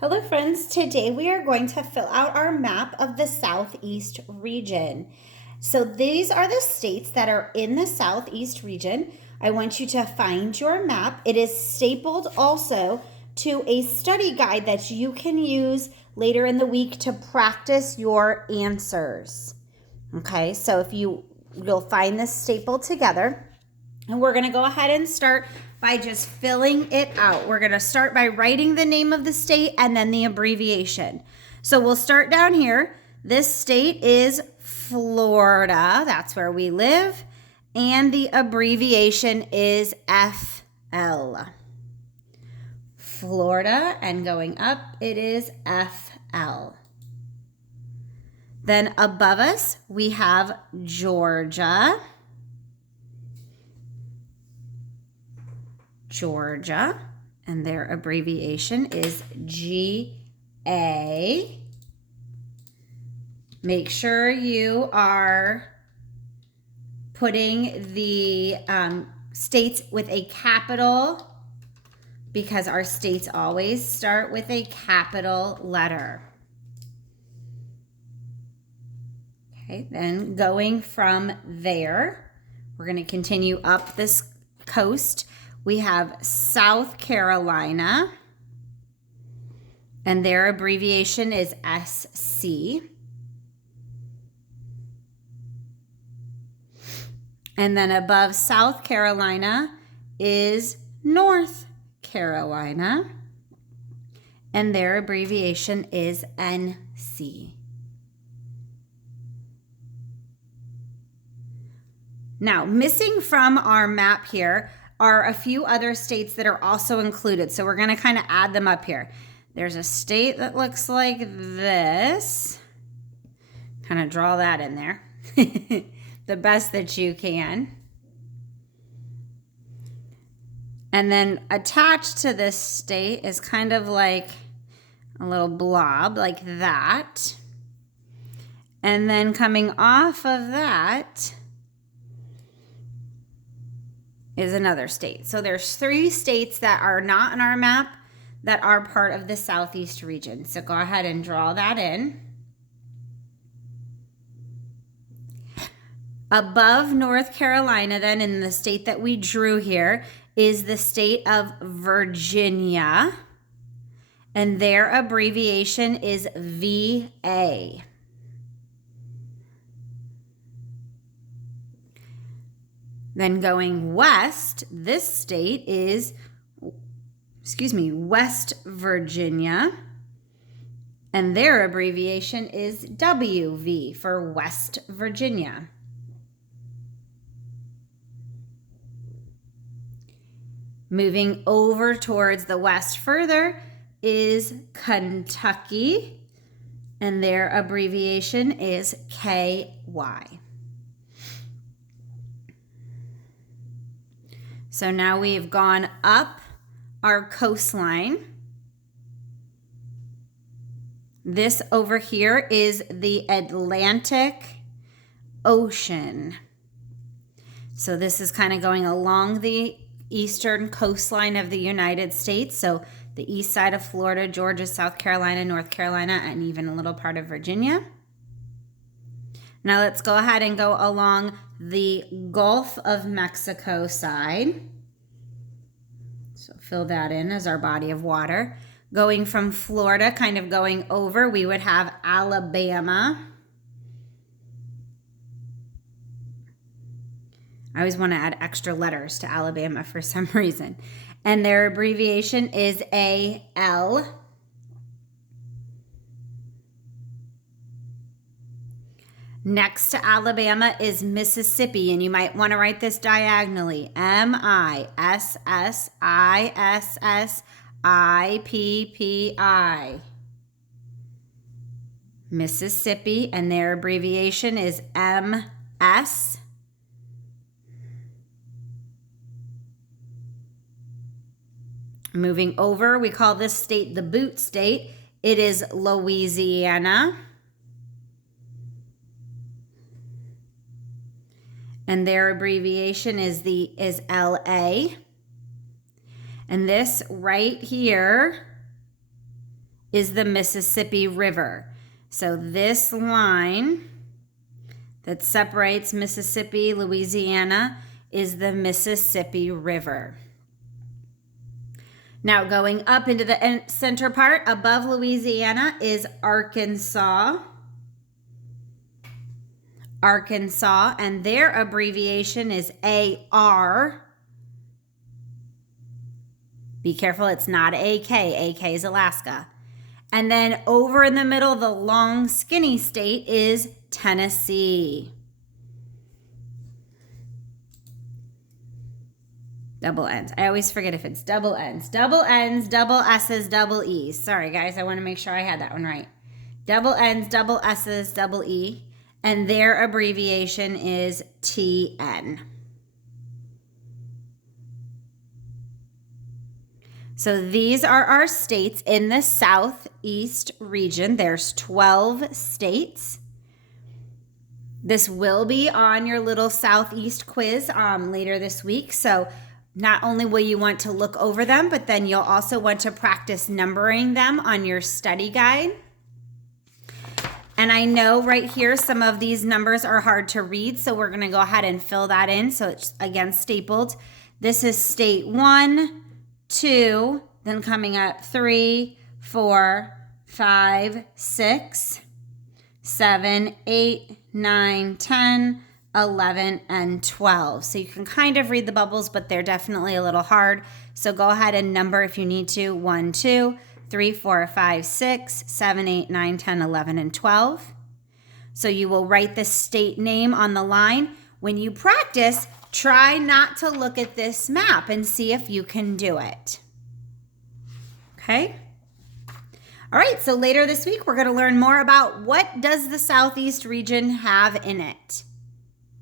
Hello friends, today we are going to fill out our map of the Southeast region. So these are the states that are in the Southeast region. I want you to find your map. It is stapled also to a study guide that you can use later in the week to practice your answers. Okay, so you'll find this stapled together. And we're going to go ahead and start by just filling it out. We're going to start by writing the name of the state and then the abbreviation. So we'll start down here. This state is Florida. That's where we live. And the abbreviation is FL. Florida, and going up, it is FL. Then above us, we have Georgia. Georgia, and their abbreviation is GA. Make sure you are putting the states with a capital because our states always start with a capital letter. Okay, then going from there, we're going to continue up this coast. We have South Carolina, and their abbreviation is SC. And then above South Carolina is North Carolina, and their abbreviation is NC. Now, missing from our map here are a few other states that are also included. So we're going to kind of add them up here. There's a state that looks like this. Kind of draw that in there. The best that you can. And then attached to this state is kind of like a little blob like that. And then coming off of that is another state. So there's 3 states that are not on our map that are part of the Southeast region. So go ahead and draw that in. Above North Carolina, then, in the state that we drew here, is the state of Virginia. And their abbreviation is VA. Then going west, this state is, West Virginia. And their abbreviation is WV for West Virginia. Moving over towards the west further is Kentucky. And their abbreviation is KY. So now we've gone up our coastline. This over here is the Atlantic Ocean. So this is kind of going along the eastern coastline of the United States. So the east side of Florida, Georgia, South Carolina, North Carolina, and even a little part of Virginia. Now let's go ahead and go along the Gulf of Mexico side. So fill that in as our body of water. Going from Florida, kind of going over, we would have Alabama. I always want to add extra letters to Alabama for some reason. And their abbreviation is AL. Next to Alabama is Mississippi, and you might want to write this diagonally. Mississippi. Mississippi, and their abbreviation is MS. Moving over, we call this state the boot state. It is Louisiana. And their abbreviation is LA. And this right here is the Mississippi River. So this line that separates Mississippi, Louisiana, is the Mississippi River. Now going up into the center part above Louisiana is Arkansas. Arkansas, and their abbreviation is AR. Be careful, it's not AK. AK is Alaska. And then over in the middle, the long, skinny state is Tennessee. Double N's. I always forget if it's double N's. Double N's, double S's, double E's. Sorry, guys. I want to make sure I had that one right. Double N's, double S's, double E. And their abbreviation is TN. So these are our states in the Southeast region. There's 12 states. This will be on your little Southeast quiz later this week. So not only will you want to look over them, but then you'll also want to practice numbering them on your study guide. And I know right here some of these numbers are hard to read, so we're going to go ahead and fill that in. So it's, again, stapled. This is state 1, 2, then coming up 3, 4, 5, 6, 7, 8, 9, 10, 11, and 12. So you can kind of read the bubbles, but they're definitely a little hard. So go ahead and number if you need to. 1, 2, 3, 4, 5, 6, 7, 8, 9, 10, 11, and 12. So you will write the state name on the line. When you practice, try not to look at this map and see if you can do it. Okay? All right, so later this week, we're going to learn more about what does the Southeast region have in it.